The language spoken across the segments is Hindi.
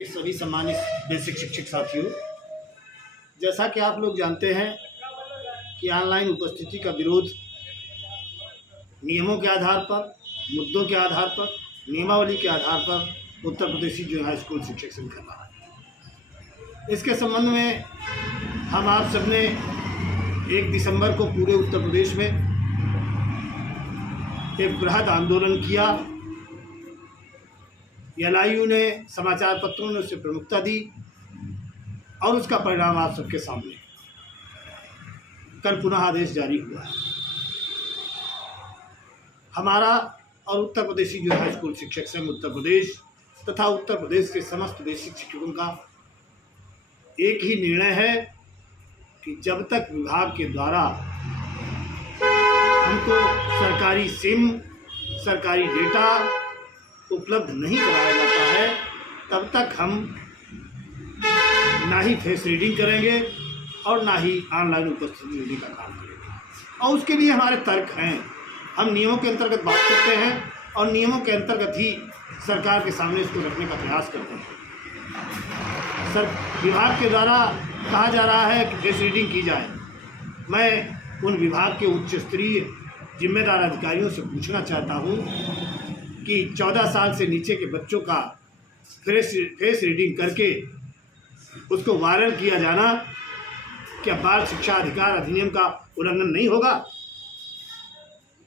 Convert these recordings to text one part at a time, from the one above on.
सभी सम्मानित बेसिक शिक्षक साथियों, जैसा कि आप लोग जानते हैं कि ऑनलाइन उपस्थिति का विरोध नियमों के आधार पर, मुद्दों के आधार पर, नियमावली के आधार पर उत्तर प्रदेशी जो है स्कूल शिक्षक संघ कर रहा है। इसके संबंध में हम आप सबने 1 दिसंबर को पूरे उत्तर प्रदेश में एक बृहद आंदोलन किया। LIU ने, समाचार पत्रों ने उसे प्रमुखता दी और उसका परिणाम आप सबके सामने कल पुनः आदेश जारी हुआ है। हमारा और उत्तर प्रदेशी जो है स्कूल शिक्षक संघ उत्तर प्रदेश तथा उत्तर प्रदेश के समस्त बेसिक शिक्षकों का एक ही निर्णय है कि जब तक विभाग के द्वारा हमको सरकारी सिम, सरकारी डेटा उपलब्ध नहीं कराया जाता है, तब तक हम ना ही फेस रीडिंग करेंगे और ना ही ऑनलाइन उपस्थिति लेने का काम करेंगे। और उसके लिए हमारे तर्क हैं। हम नियमों के अंतर्गत बात करते हैं और नियमों के अंतर्गत ही सरकार के सामने इसको रखने का प्रयास करते हैं। विभाग के द्वारा कहा जा रहा है कि फेस रीडिंग की जाए। मैं उन विभाग के उच्च स्तरीय जिम्मेदार अधिकारियों से पूछना चाहता हूँ कि 14 साल से नीचे के बच्चों का फेस रीडिंग करके उसको वायरल किया जाना क्या बाल शिक्षा अधिकार अधिनियम का उल्लंघन नहीं होगा?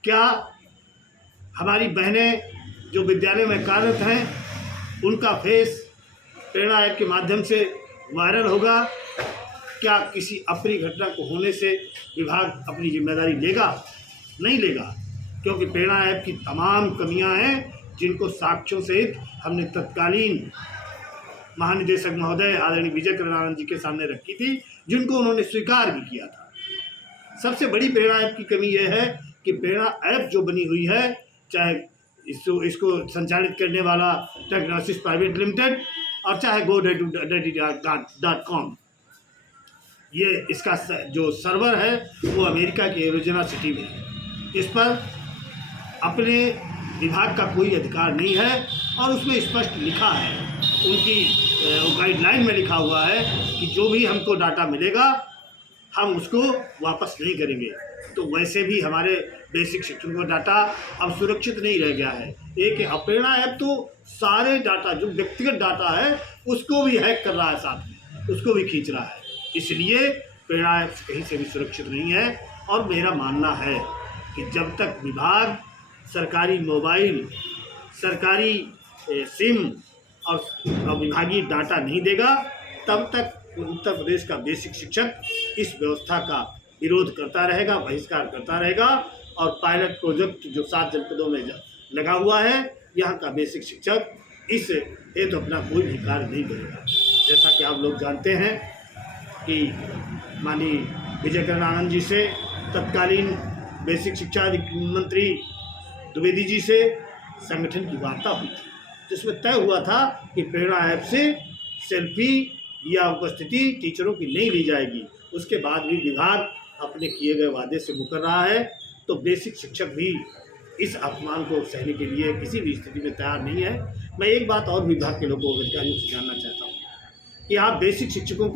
क्या हमारी बहनें जो विद्यालय में कार्यरत हैं उनका फेस प्रेरणा ऐप के माध्यम से वायरल होगा? क्या किसी अप्रिय घटना को होने से विभाग अपनी जिम्मेदारी लेगा? नहीं लेगा, क्योंकि प्रेरणा ऐप की तमाम कमियां हैं जिनको साक्ष्यों सहित हमने तत्कालीन महानिदेशक महोदय आदरणीय विजय करुणानंद जी के सामने रखी थी, जिनको उन्होंने स्वीकार भी किया था। सबसे बड़ी प्रेरणा ऐप की कमी यह है कि प्रेरणा ऐप जो बनी हुई है, चाहे इसको संचालित करने वाला टेक्नोसिस प्राइवेट लिमिटेड और चाहे go.com, ये इसका जो सर्वर है वो अमेरिका के एरिज़ोना सिटी में है। इस पर अपने विभाग का कोई अधिकार नहीं है और उसमें स्पष्ट लिखा है, उनकी गाइडलाइन में लिखा हुआ है कि जो भी हमको डाटा मिलेगा हम उसको वापस नहीं करेंगे। तो वैसे भी हमारे बेसिक शिक्षकों का डाटा अब सुरक्षित नहीं रह गया है। एक प्रेरणा ऐप तो सारे डाटा जो व्यक्तिगत डाटा है उसको भी हैक कर रहा है, साथ में उसको भी खींच रहा है। इसलिए प्रेरणा ऐप कहीं से भी सुरक्षित नहीं है। और मेरा मानना है कि जब तक विभाग सरकारी मोबाइल, सरकारी सिम और विभागीय डाटा नहीं देगा, तब तक उत्तर प्रदेश का बेसिक शिक्षक इस व्यवस्था का विरोध करता रहेगा, बहिष्कार करता रहेगा। और पायलट प्रोजेक्ट जो 7 जनपदों में लगा हुआ है, यहाँ का बेसिक शिक्षक इस हेतु अपना कोई भी कार्य नहीं करेगा। जैसा कि आप लोग जानते हैं कि माननीय विजय करुणानंद जी से, तत्कालीन बेसिक शिक्षा मंत्री द्विवेदी जी से संगठन की वार्ता हुई थी, जिसमें तय हुआ था कि प्रेरणा ऐप से सेल्फी या उपस्थिति टीचरों की नहीं ली जाएगी। उसके बाद भी विभाग अपने किए गए वादे से मुकर रहा है। तो बेसिक शिक्षक भी इस अपमान को सहने के लिए किसी भी स्थिति में तैयार नहीं है। मैं एक बात और विभाग के लोगों, अधिकारियों से जानना चाहता हूँ कि आप बेसिक शिक्षकों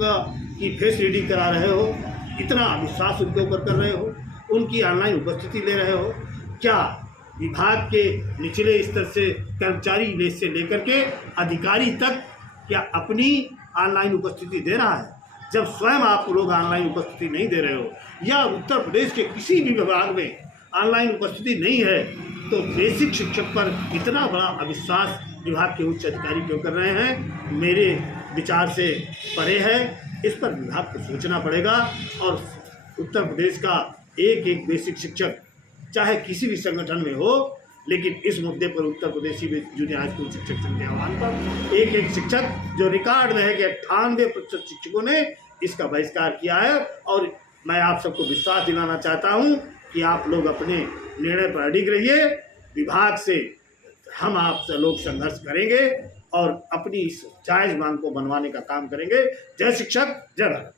की फेस रीडिंग करा रहे हो, इतना अविश्वास उनके ऊपर कर रहे हो, उनकी ऑनलाइन उपस्थिति ले रहे हो, क्या विभाग के निचले स्तर से कर्मचारी से लेकर के अधिकारी तक क्या अपनी ऑनलाइन उपस्थिति दे रहा है? जब स्वयं आप लोग ऑनलाइन उपस्थिति नहीं दे रहे हो या उत्तर प्रदेश के किसी भी विभाग में ऑनलाइन उपस्थिति नहीं है, तो बेसिक शिक्षक पर इतना बड़ा अविश्वास विभाग के उच्च अधिकारी क्यों कर रहे हैं? मेरे विचार से परे है। इस पर विभाग को सोचना पड़ेगा और उत्तर प्रदेश का एक एक बेसिक शिक्षक चाहे किसी भी संगठन में हो, लेकिन इस मुद्दे पर उत्तर प्रदेशी जूनियर हाई स्कूल शिक्षक संघ के आह्वान पर एक एक शिक्षक, जो रिकॉर्ड में है कि 98% शिक्षकों ने इसका बहिष्कार किया है। और मैं आप सबको विश्वास दिलाना चाहता हूं कि आप लोग अपने निर्णय पर अडिग रहिए। विभाग से हम आप लोग संघर्ष करेंगे और अपनी इस जायज़ मांग को बनवाने का काम करेंगे। जय शिक्षक, जय भारत।